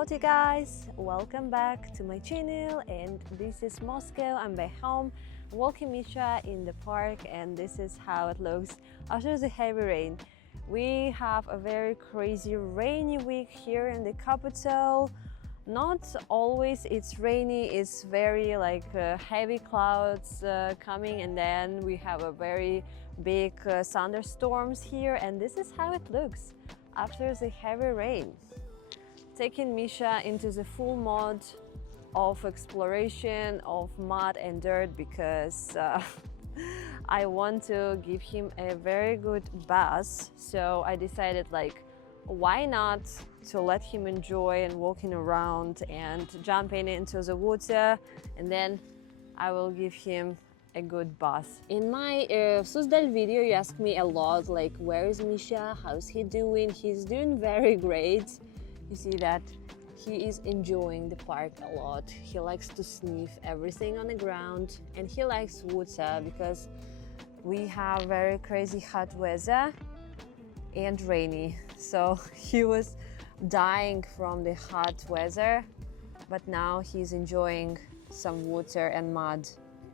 Howdy guys, welcome back to my channel, and this is Moscow. I'm back home walking Misha in the park, and this is how it looks after the heavy rain. We have a very crazy rainy week here in the capital. Not always it's rainy, it's very heavy clouds coming, and then we have a very big thunderstorms here, and this is how it looks after the heavy rain. Taking Misha into the full mode of exploration of mud and dirt because I want to give him a very good bath. So I decided why not to let him enjoy and walking around and jumping into the water, and then I will give him a good bath. In my Suzdal video you asked me a lot where is Misha, how's he doing? He's doing very great. You see that he is enjoying the park a lot. He likes to sniff everything on the ground, and he likes water because we have very crazy hot weather and rainy. So he was dying from the hot weather, but now he's enjoying some water and mud.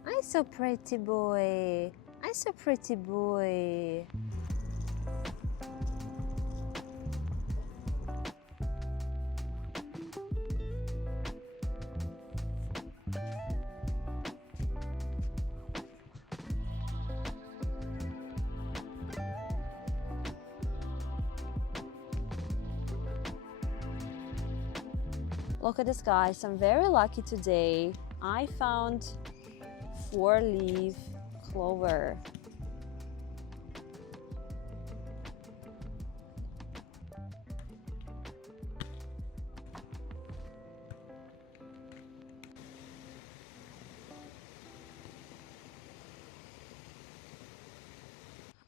I'm so pretty boy. I'm so pretty boy. Look at this, guys. I'm very lucky today. I found 4-leaf clover.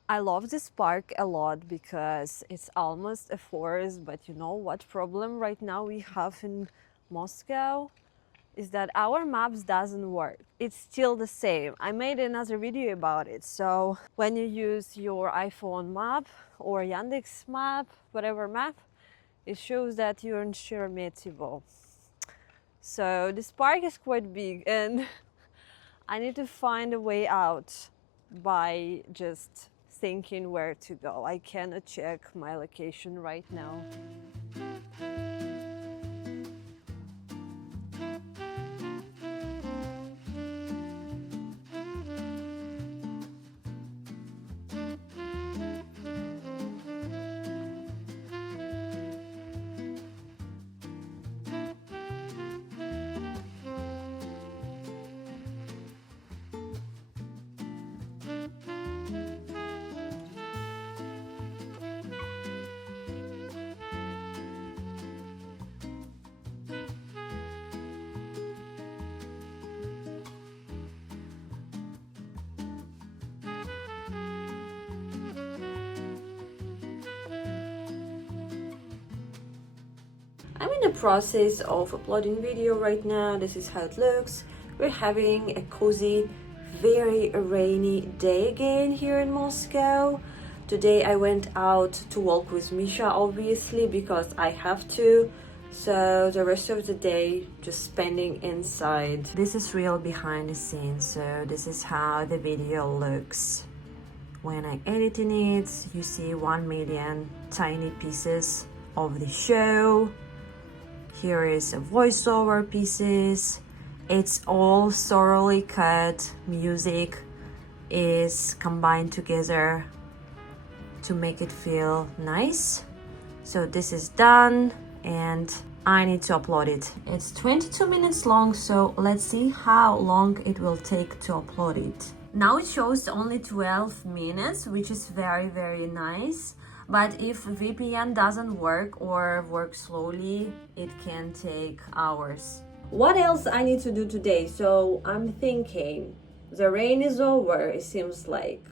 I love this park a lot because it's almost a forest, but you know what problem right now we have in Moscow is that our maps doesn't work. It's still the same. I made another video about it. So when you use your iPhone map or Yandex map, whatever map, it shows that you're in Sheremetyevo. So this park is quite big, and I need to find a way out by just thinking where to go. I cannot check my location right now. I'm in the process of uploading video right now. This is how it looks. We're having a cozy, very rainy day again here in Moscow. Today I went out to walk with Misha, obviously, because I have to. So the rest of the day just spending inside. This is real behind the scenes, so this is how the video looks. When I editing it, you see 1 million tiny pieces of the show. Here is a voiceover pieces. It's all thoroughly cut. Music is combined together to make it feel nice. So this is done, and I need to upload it. It's 22 minutes long, so let's see how long it will take to upload it. Now it shows only 12 minutes, which is very, very nice. But if VPN doesn't work or works slowly, it can take hours. What else I need to do today? So I'm thinking, the rain is over, it seems like.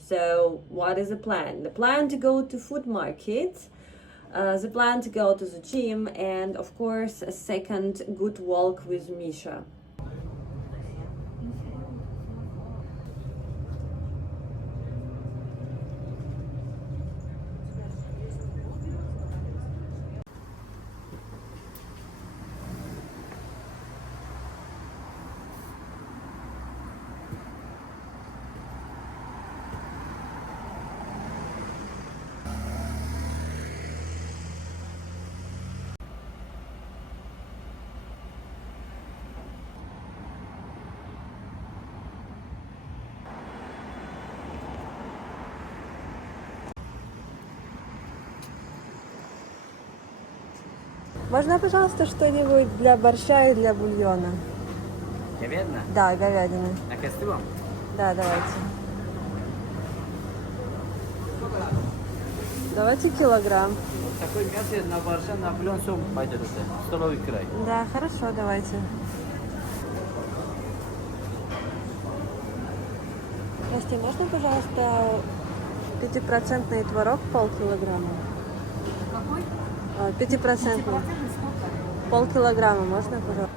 So what is the plan? The plan to go to food market, the plan to go to the gym, and of course a second good walk with Misha. Можно, пожалуйста, что-нибудь для борща и для бульона? Говядина? Да, говядины. На кастрюлю? Да, давайте. Давайте килограмм. Такой мясо на борща, на бульон все пойдет. Это столовый край. Да, хорошо, давайте. Прости, можно, пожалуйста, 5% творог полкилограмма? Какой? 5%. Полкилограмма можно, пожалуйста?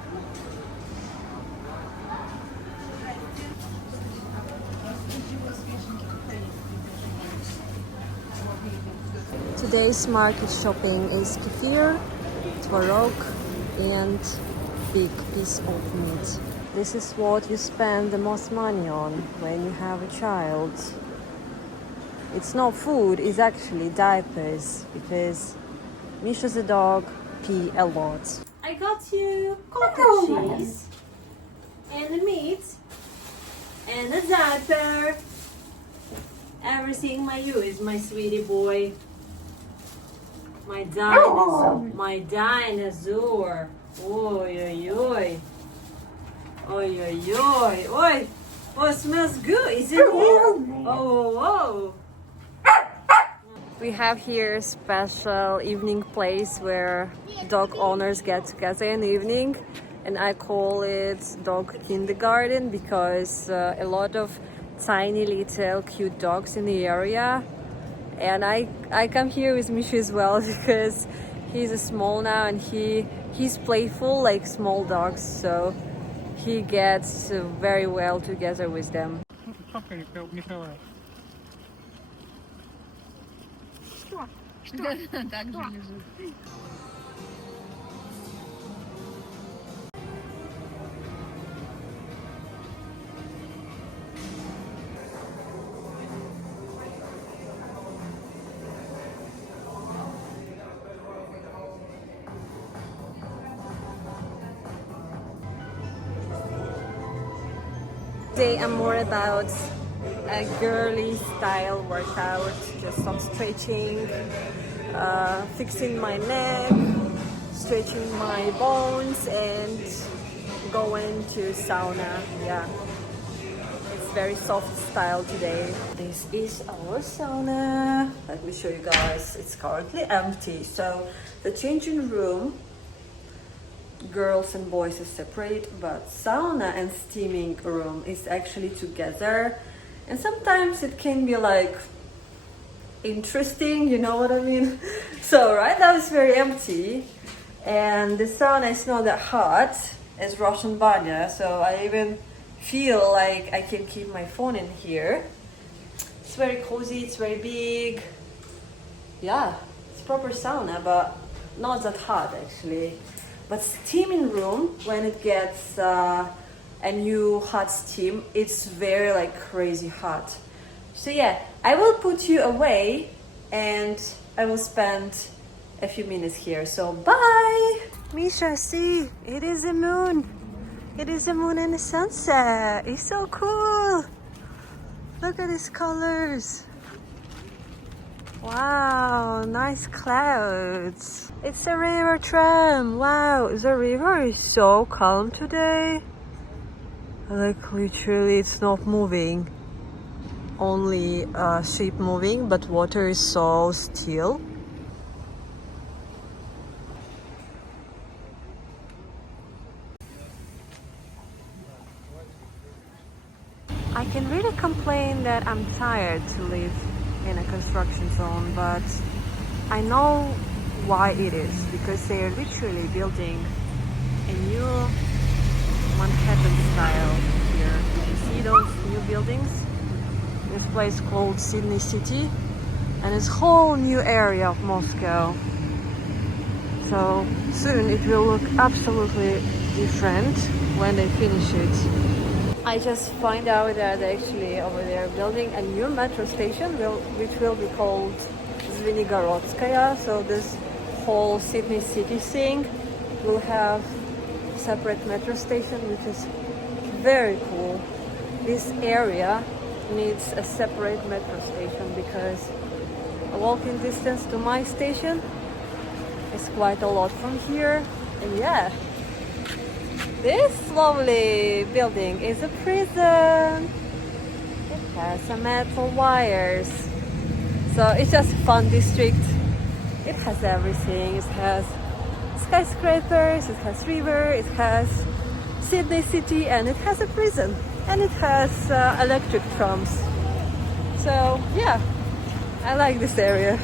Today's market shopping is kefir, tворог, and big piece of meat. This is what you spend the most money on when you have a child. It's not food, it's actually diapers because Misha's a dog pee a lot. I got you cottage cheese and the meat and a diaper. Everything my you is my sweetie boy. My dinosaur. My dinosaur. Oi, oi, oi. Oi, oi, oi. Oi. Oh, it smells good, isn't it? Oh, oh. We have here a special evening place where dog owners get together in the evening, and I call it dog kindergarten because a lot of tiny little cute dogs in the area. And I come here with Misha as well because he's a small now and he's playful like small dogs, so he gets very well together with them. Так же лежит. Today I'm more about a girly style workout, just some stretching, fixing my neck, stretching my bones and going to sauna. Yeah, it's very soft style today. This is our sauna. Let me show you guys. It's currently empty, so the changing room, girls and boys is separate, but sauna and steaming room is actually together, and sometimes it can be like interesting, you know what I mean? So right now it's very empty and the sauna is not that hot as Russian banya, so I even feel like I can keep my phone in here. It's very cozy, it's very big. Yeah, it's proper sauna, but not that hot actually. But steaming room, when it gets a new hot steam, it's very like crazy hot. So yeah, I will put you away and I will spend a few minutes here. So bye! Misha, see, it is a moon. It is a moon and a sunset. It's so cool. Look at these colors. Wow, nice clouds. It's a river tram. Wow, the river is so calm today. Like literally it's not moving. Only ship moving, but water is so still. I can really complain that I'm tired to live in a construction zone, but I know why it is, because they are literally building a new Manhattan style here. You see those new buildings? This place called Sydney City, and it's a whole new area of Moscow. So soon it will look absolutely different when they finish it. I just find out that actually over there building a new metro station which will be called Zvenigorodskaya. So this whole Sydney city thing will have separate metro station, which is very cool. This area needs a separate metro station because a walking distance to my station It's quite a lot from here. And yeah, this lovely building is a prison. It has some metal wires. So it's just a fun district. It has everything. It has skyscrapers, it has river, it has Sydney city, and it has a prison. And it has electric trams. So yeah, I like this area.